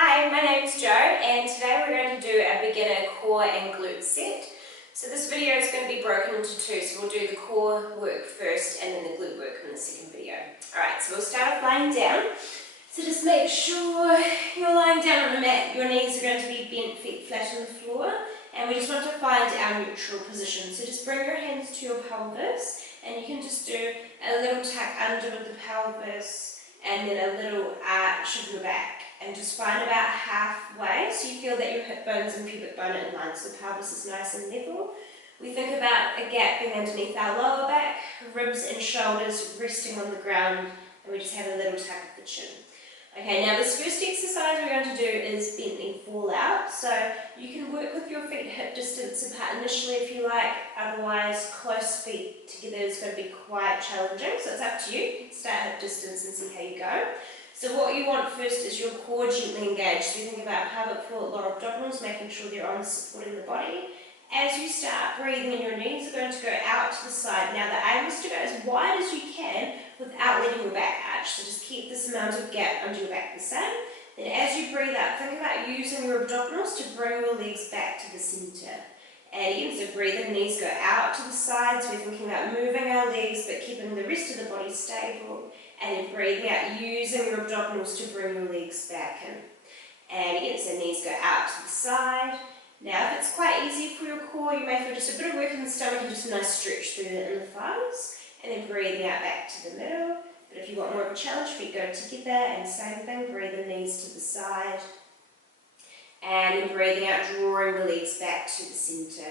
Hi, my name is Jo, and today we're going to do a beginner core and glute set. So this video is going to be broken into two, so we'll do the core work first and then the glute work in the second video. Alright, so we'll start off lying down. So just make sure you're lying down on the mat, your knees are going to be bent, feet flat on the floor, and we just want to find our neutral position. So just bring your hands to your pelvis, and you can just do a little tuck under with the pelvis, and then a little arch of your back. And just find about halfway so you feel that your hip bones and pubic bone are in line, so the pelvis is nice and level. We think about a gap being underneath our lower back, ribs and shoulders resting on the ground, and we just have a little tuck of the chin. Okay, now this first exercise we're going to do is bent knee fall out. So you can work with your feet hip distance apart initially if you like, otherwise close feet together is going to be quite challenging, so it's up to you. You can start hip distance and see how you go. So what you want first is your core gently engaged. So you think about pelvic floor, lower abdominals, making sure they're on supporting the body. As you start breathing in, your knees are going to go out to the side. Now the aim is to go as wide as you can without letting your back arch. So just keep this amount of gap under your back the same. Then as you breathe out, think about using your abdominals to bring your legs back to the centre. And again, so breathing, knees go out to the sides. We're thinking about moving our legs but keeping the rest of the body stable. And then breathing out, using your abdominals to bring your legs back in. And again, so knees go out to the side. Now, if it's quite easy for your core, you may feel just a bit of work in the stomach and just a nice stretch through the inner thighs. And then breathing out back to the middle. But if you want more of a challenge, feet go together, and same thing, breathe the knees to the side. And then breathing out, drawing the legs back to the centre.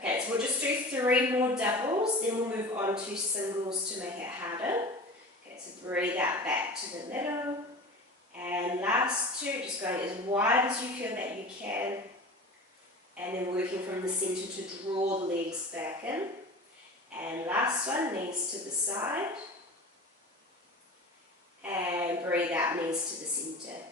Okay, so we'll just do 3 more doubles, then we'll move on to singles to make it harder. So breathe out back to the middle, and last 2, just going as wide as you feel that you can, and then working from the centre to draw the legs back in, and last one, knees to the side, and breathe out, knees to the centre.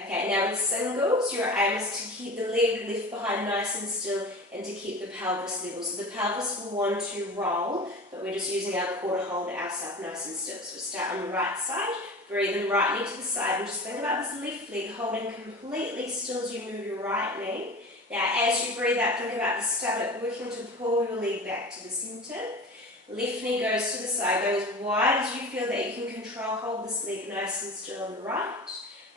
Okay, now with singles, your aim is to keep the leg left behind nice and still and to keep the pelvis level. So the pelvis will want to roll, but we're just using our core to hold ourselves nice and still. So we'll start on the right side, breathe in right knee to the side, and just think about this left leg holding completely still as you move your right knee. Now as you breathe out, think about the stomach working to pull your leg back to the centre. Left knee goes to the side, go as wide as you feel that you can control, hold this leg nice and still on the right.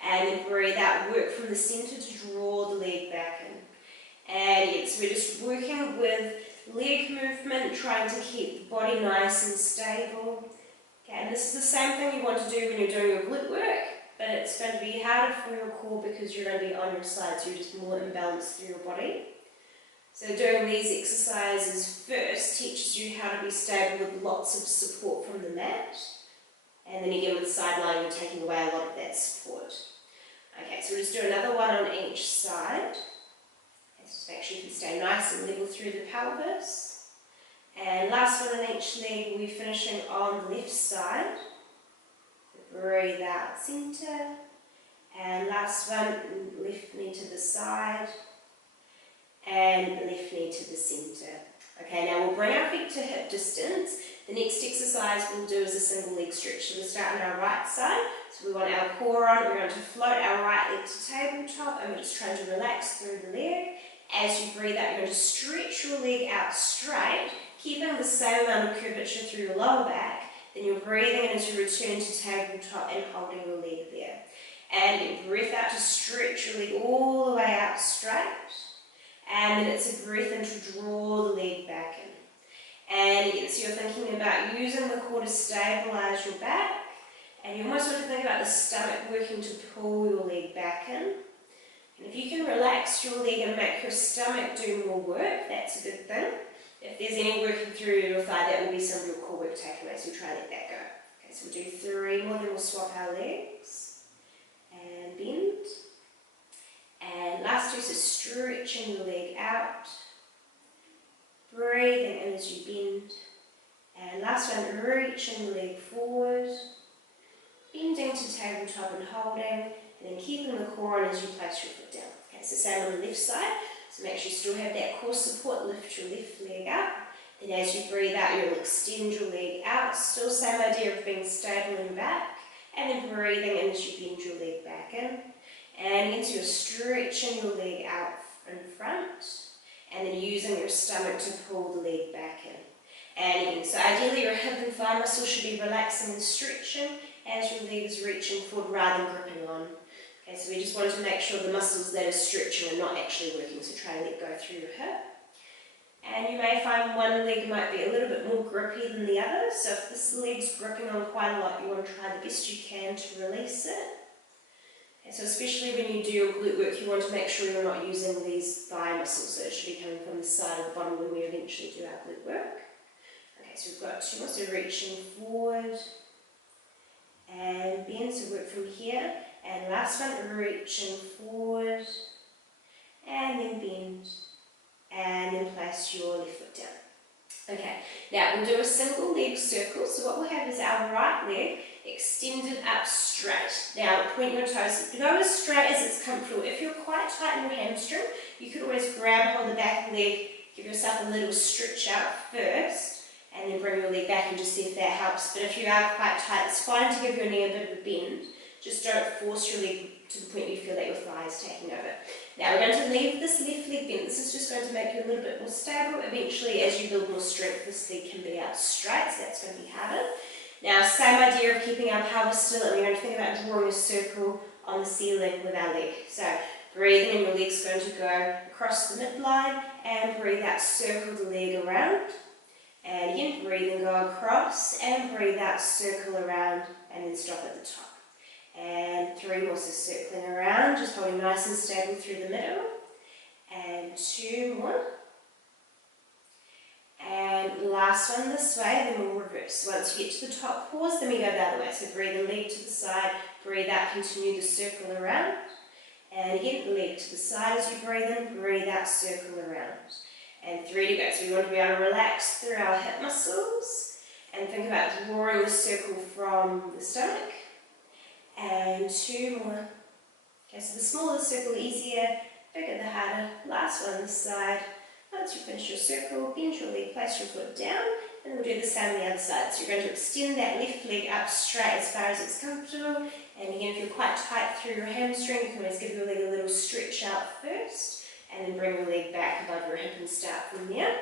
And then breathe out, work from the centre to draw the leg back in. And yes, we're just working with leg movement, trying to keep the body nice and stable. Okay, and this is the same thing you want to do when you're doing your glute work, but it's going to be harder for your core because you're going to be on your side, so you're just more imbalanced through your body. So doing these exercises first teaches you how to be stable with lots of support from the mat. And then again with side lying, you're taking away a lot of that support. Okay, so we'll just do another one on each side. Just make sure you can stay nice and level through the pelvis. And last one on each leg, we'll be finishing on the left side. Breathe out centre. And last one, left knee to the side. And left knee to the centre. Okay, now we'll bring our feet to hip distance. The next exercise we'll do is a single leg stretch. So we'll start on our right side. So we want our core on. We're going to float our right leg to tabletop, and we're just trying to relax through the leg. As you breathe out, you're going to stretch your leg out straight, keeping the same amount of curvature through your lower back. Then you're breathing in as you return to tabletop and holding your leg there. And then breath out to stretch your leg all the way out straight. And then it's a breath in to draw the leg back in. And again, so you're thinking about using the core to stabilise your back. And you almost want to think about the stomach working to pull your leg back in. And if you can relax your leg and make your stomach do more work, that's a good thing. If there's any working through your thigh, that will be some of your core work takeaways, so try to let that go. Okay, so we'll do 3 more, then we'll swap our legs. And bend. And last 2, so stretching the leg out. Breathing in as you bend. And last one, reaching the leg forward. Bending to tabletop and holding. And then keeping the core on as you place your foot down. Okay, so same on the left side. So make sure you still have that core support. Lift your left leg up. Then as you breathe out, you'll extend your leg out. Still same idea of being stable and back. And then breathing in as you bend your leg back in. And again, so you're stretching your leg out in front, and then using your stomach to pull the leg back in. And again, so ideally your hip and thigh muscles should be relaxing and stretching as your leg is reaching forward rather than gripping on. Okay, so we just wanted to make sure the muscles that are stretching are not actually working, so try and let go through your hip. And you may find one leg might be a little bit more grippy than the other, so if this leg's gripping on quite a lot, you want to try the best you can to release it. Okay, so especially when you do your glute work, you want to make sure you're not using these thigh muscles, so it should be coming from the side of the bottom when we eventually do our glute work. Okay, so we've got two more, so reaching forward and bend, so work from here. And last one, reaching forward and then bend. And then place your left foot down. Okay, now we'll do a single leg circle. So what we'll have is our right leg extended up straight. Now point your toes, go as straight as it's comfortable. If you're quite tight in your hamstring, you could always grab hold of the back of the leg, give yourself a little stretch out first, and then bring your leg back and just see if that helps. But if you are quite tight, it's fine to give your knee a bit of a bend. Just don't force your leg to the point you feel that your thigh is taking over. Now we're going to leave this left leg bent. This is just going to make you a little bit more stable. Eventually, as you build more strength, this leg can be out straight, so that's going to be harder. Now, same idea of keeping our pelvis still, and we're going to think about drawing a circle on the ceiling with our leg. So, breathing in, your leg's going to go across the midline, and breathe out, circle the leg around. And again, breathe and go across, and breathe out, circle around, and then stop at the top. And three more, so circling around, just holding nice and stable through the middle. And two more. And last one this way, then we'll reverse. So once you get to the top, pause, then we go the other way. So breathe the leg to the side, breathe out, continue the circle around. And again, leg to the side as you breathe in, breathe out, circle around. And three to go. So we want to be able to relax through our hip muscles and think about drawing the circle from the stomach. And two more. Okay, so the smaller the circle, easier, bigger the harder. Last one this side. Once you finish your circle, bend your leg, place your foot down, and we'll do the same on the other side. So you're going to extend that left leg up straight as far as it's comfortable. And again, if you're quite tight through your hamstring, you can always give your leg a little stretch out first, and then bring your leg back above your hip and start from there.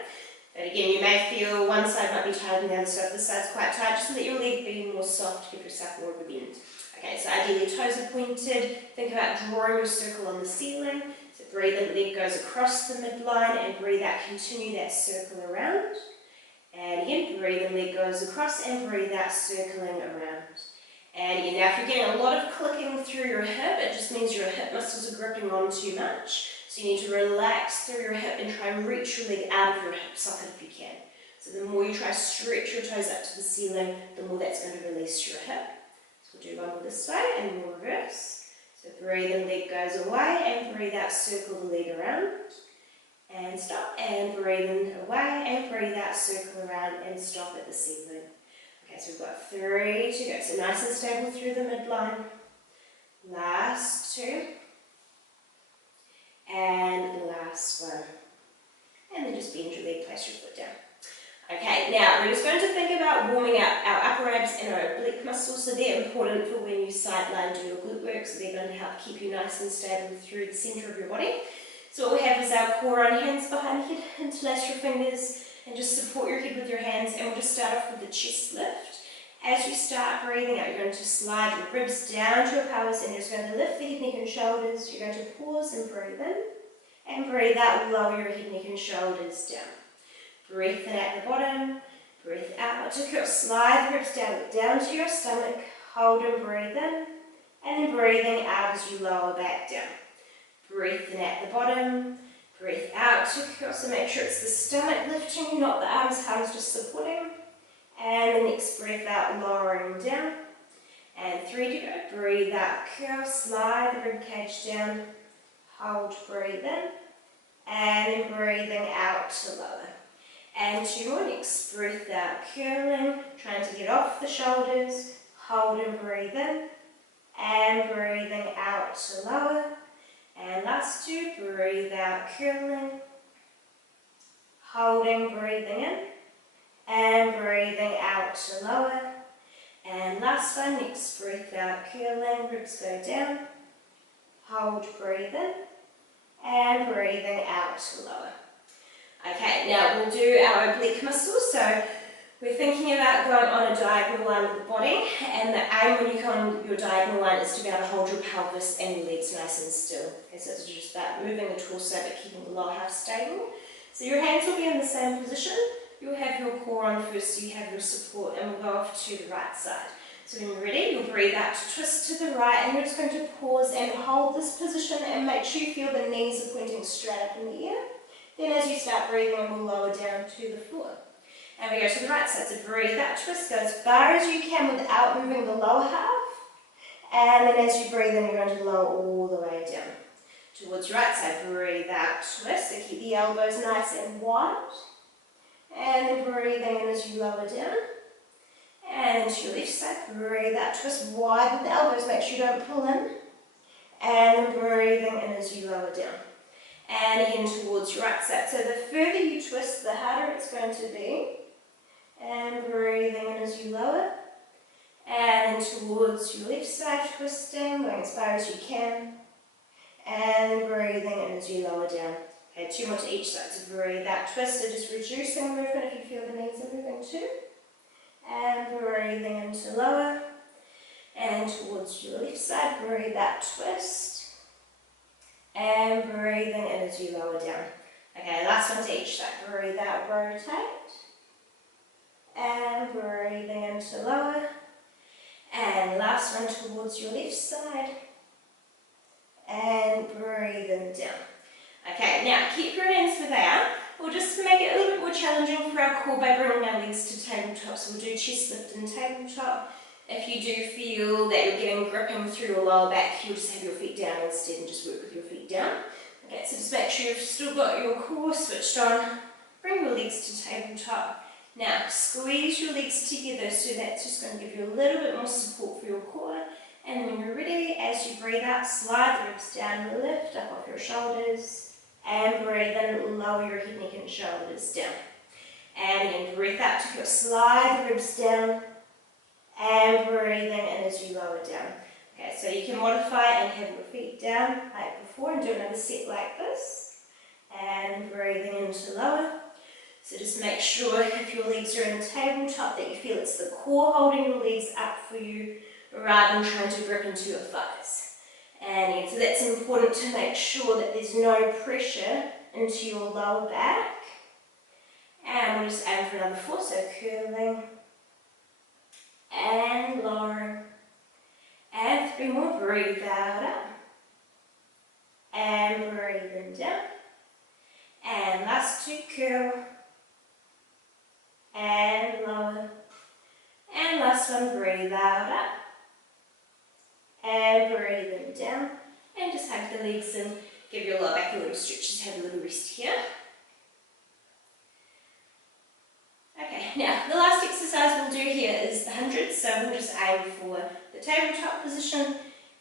But again, you may feel one side might be tighter than the other, so if this side's quite tight, just let your leg be more soft, give yourself more of a bend. Okay, so ideally toes are pointed, think about drawing your circle on the ceiling. So breathe in, leg goes across the midline, and breathe out, continue that circle around. And again, breathe in, leg goes across, and breathe out, circling around. And again, now if you're getting a lot of clicking through your hip, it just means your hip muscles are gripping on too much. So you need to relax through your hip and try and reach your leg out of your hip socket if you can. So the more you try to stretch your toes up to the ceiling, the more that's going to release your hip. We'll do one more this way and we'll reverse. So breathe in, leg goes away, and breathe out, circle the leg around. And stop, and breathe in, away, and breathe out, circle around, and stop at the ceiling. Okay, so we've got three to go. So nice and stable through the midline. Last two. And last one. And then just bend your leg, place your foot down. Okay, now we're just going to think about warming up our upper abs and our oblique muscles. So they're important for when you sideline do your glute work, so they're going to help keep you nice and stable through the centre of your body. So what we have is our core on hands behind the head, interlace your fingers and just support your head with your hands, and we'll just start off with the chest lift. As you start breathing out, you're going to slide your ribs down to your pelvis, and you're just going to lift the head, neck and shoulders. You're going to pause and breathe in, and breathe out, lower your head, neck and shoulders down. Breathe in at the bottom, breathe out to curl, slide the ribs down to your stomach, hold and breathe in, and then breathing out as you lower back down. Breathe in at the bottom, breathe out to curl, so make sure it's the stomach lifting, not the arms just supporting. And the next breath out, lowering down. And three to go, breathe out, curl, slide the rib cage down, hold, breathe in, and then breathing out to lower. And two more, next breath out, curling, trying to get off the shoulders, hold and breathe in, and breathing out to lower. And last two, breathe out, curling, holding, breathing in, and breathing out to lower. And last one, next breath out, curling, ribs go down, hold, breathe in, and breathing out to lower. Okay, now we'll do our oblique muscles. So we're thinking about going on a diagonal line with the body, and the aim when you go on your diagonal line is to be able to hold your pelvis and your legs nice and still. Okay, so it's just about moving the torso but keeping the lower half stable. So your hands will be in the same position. You'll have your core on first, so you have your support, and we'll go off to the right side. So when you're ready, you'll breathe out to twist to the right, and you're just going to pause and hold this position and make sure you feel the knees are pointing straight up in the air. Then as you start breathing, we'll lower down to the floor. And we go to the right side, so breathe out, twist, go as far as you can without moving the lower half. And then as you breathe in, you're going to lower all the way down. Towards your right side, breathe out, twist, so keep the elbows nice and wide. And then breathing in as you lower down. And to your left side, breathe out, twist wide with the elbows, make sure you don't pull in. And breathing in as you lower down. And again towards your right side. So the further you twist, the harder it's going to be. And breathing in as you lower. And towards your left side, twisting, going as far as you can. And breathing in as you lower down. Okay, 2 more to each side. So breathe out, twist, so just reducing movement if you feel the knees are moving too. And breathing into lower. And towards your left side, breathe out, twist. And breathing in as you lower down. Okay, last one to each side. Breathe out, rotate. And breathing into lower. And last one towards your left side. And breathing down. Okay, now keep your hands where they are. We'll just make it a little bit more challenging for our core by bringing our legs to tabletop. So we'll do chest lift and tabletop. If you do feel that you're getting gripping through your lower back, you'll just have your feet down instead and just work with your feet down. Okay, so just make sure you've still got your core switched on. Bring your legs to tabletop. Now squeeze your legs together, so that's just going to give you a little bit more support for your core. And when you're ready, as you breathe out, slide the ribs down, lift up off your shoulders. And breathe in, lower your head, neck and shoulders down. And again, breathe out to slide the ribs down. And breathing in as you lower down. Okay, so you can modify and have your feet down like before and do another set like this. And breathing into lower. So just make sure if your legs are in tabletop that you feel it's the core holding your legs up for you rather than trying to grip into your thighs. And so that's important to make sure that there's no pressure into your lower back. And we'll just aim for another 4, so curling. And lowering. And 3 more, breathe out up. And breathing down. And last 2, curl. And lower. And last one, breathe out up. And breathing down. And just hug the legs and give your lower back a little stretch. Just have a little rest here. Okay, now the last exercise we'll do here is the 100. So we'll just aim for the tabletop position.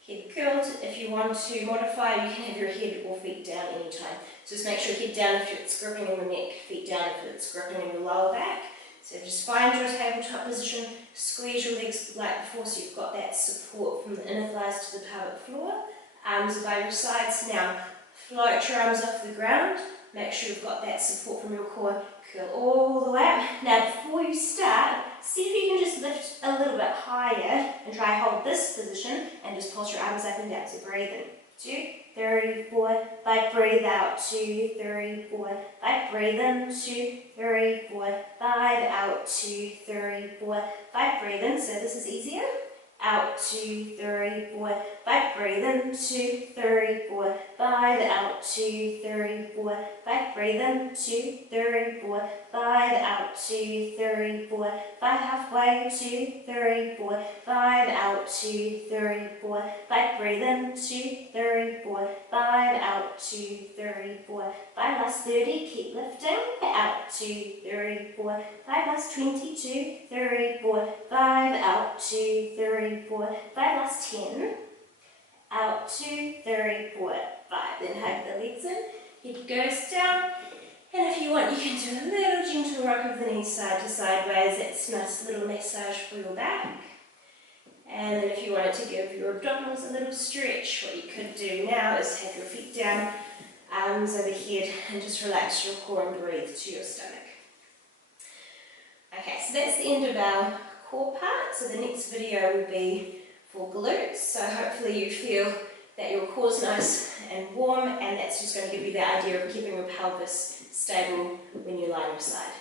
Head curled. If you want to modify, you can have your head or feet down anytime. So just make sure head down if it's gripping in the neck, feet down if it's gripping in your lower back. So just find your tabletop position, squeeze your legs like before so you've got that support from the inner thighs to the pelvic floor. Arms by your sides. Now float your arms off the ground. Make sure you've got that support from your core. Curl all the way up. Now before you start, see if you can just lift a little bit higher and try and hold this position and just pulse your arms up and down. So breathe in. 2, 3, 4, 5, breathe out, 2, 3, 4, 5, breathe in, 2, 3, 4, 5, out, 2, 3, 4, 5, breathe in, so this is easier, out, 2, 3, 4, 5, breathe in, 2, 3, 4, 5, out, 2, 3, 4, 5, breathe in, 2, 3, 4, 5, out, 2, 3, 4, 5, halfway, 2, 3, 4, 5, out, 2, 3, 4, 5, breathe in, 2, 3, 4, 5, out, 2, 3, 4, 5, last 30, keep lifting, out, 2, 3, 4, 5, last 20, 2, 3, 4, 5, out, 2, 3, 4, 5, last 10, out, 2, 3, 4, 5, then hug the legs in, head goes down, and if you want you can do a little gentle rock of the knees side to sideways, that's a nice little massage for your back. And then if you wanted to give your abdominals a little stretch, what you could do now is have your feet down, arms overhead, and just relax your core and breathe to your stomach. Okay, so that's the end of our core part. So the next video will be for glutes. So hopefully you feel that your core is nice and warm, and that's just going to give you the idea of keeping your pelvis stable when you lie on your side.